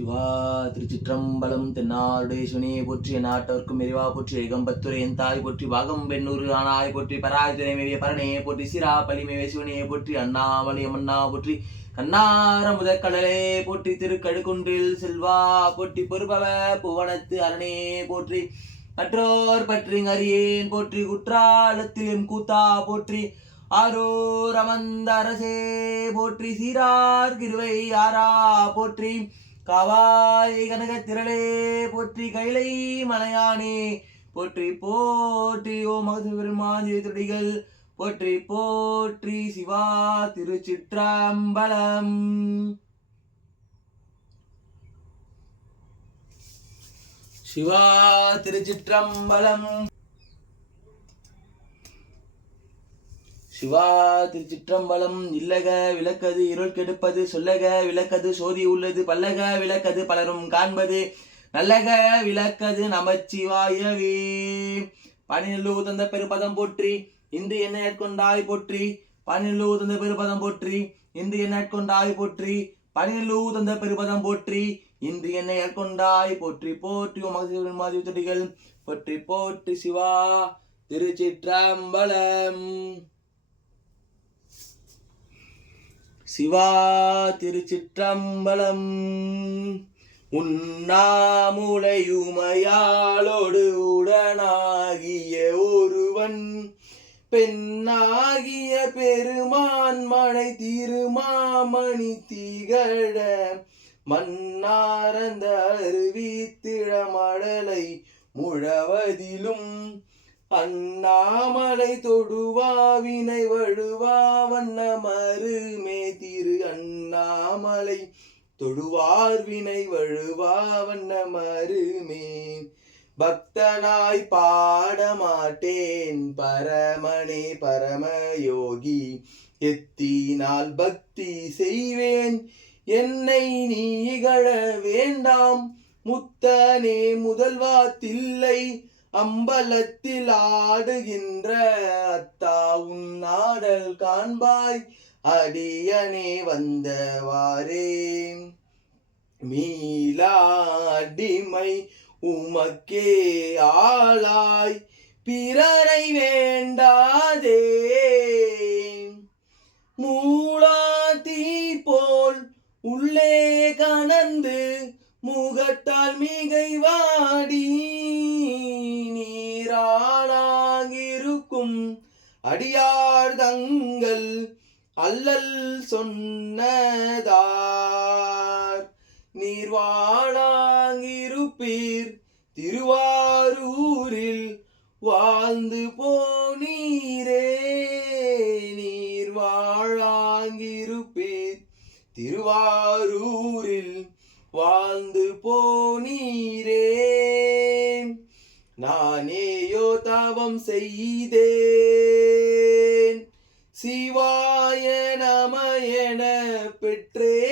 சிவா திருச்சிற்றம்பலம் தென்னாடுடைய சிவனையை போற்றி நாட்டவர்க்கும் இறைவா போற்றி ஏகம்பத்துரை என் தாய் போற்றி பாகம் பெண்ணூறு ஆனாய் போற்றி பராஜனை மேவிய பரணையை போற்றி சிரா பலி மேவிய சிவனையை போற்றி அண்ணாமலை அம்மன்னா போற்றி கண்ணார முதற்கடலே போற்றி திருக்கடுக்குன்றில் செல்வா போற்றி பொறுபவ புவனத்து அரணே போற்றி மற்றோர் பற்றி அறியேன் போற்றி குற்றாலத்தில் எம் கூத்தா போற்றி ஆரூர் அமர்ந்த அரசே போற்றி சீரார் கிருவை ஆரா போற்றி காவாய் கனக திரளே போற்றி கைலை மலையானே போற்றி போற்றி ஓ மகசிவருமாதி துடிகள் போற்றி போற்றி சிவா திருச்சிற்றம்பலம். சிவா திருச்சிற்றம்பலம். சிவா திருச்சிற்றம்பலம். இல்லக விளக்கது இருள் கெடுப்பது, சொல்லக விளக்கது சோதி உள்ளது, பல்லக விளக்கது பலரும் காண்பது, நல்லக விளக்கது நமச்சிவாயவே. பனிநல்லூ தந்த பெருபதம் போற்றி இந்து என்ன ஏற்கொண்டாய் போற்றி, பனிநல்லூ தந்த பெருபதம் போற்றி இந்து என்ன ஏற்கொண்டாய் போற்றி, பனிநல்லூ தந்த பெருபதம் போற்றி இன்று என்ன ஏற்கொண்டாய் போற்றி போற்றி ஓ மகசிவருமாதி துடிகள் போற்றி போற்றி சிவா திருச்சிற்றம்பலம். சிவா திருச்சிற்றம்பலம். உண்ணாமுலையுமையாளோடு உடனாகிய ஒருவன் பெண்ணாகிய பெருமான் மழை திருமாமணி திகழ மன்னாரந்த அருவித்திழமடலை முழவதிலும் அண்ணாமலை தொடுவாவினை வழுவா வண்ண மருமே திரு அண்ணாமலை தொடுவார் வினை வழுவா வண்ண மருமே. பக்தனாய் பாடமாட்டேன் பரமனே பரமயோகி, எத்தினால் பக்தி செய்வேன் என்னை நீ இகழ வேண்டாம். முத்தனே முதல்வா தில்லை அம்பலத்தில் ஆடுகின்ற அத்தா உன்னாடல் காண்பாய் அடியனே வந்தவாறே. மீளா அடிமை உமக்கே ஆளாய் பிறரை வேண்டாதே, மூளாதி போல் உள்ளே கனந்து முகத்தால் மிகை வாடி நீராளாகிருக்கும் அடியார் தங்கள் அல்லல் சொன்னதார். நீர்வாழாங்கிருப்பீர் திருவாரூரில் வாழ்ந்து போனீரே, நீர்வாழாங்கிருப்பீர் திருவாரூரில் வாழ்ந்து போனீரே. நானேயோ தவம் செய்தேன் சிவாய நம என பெற்றே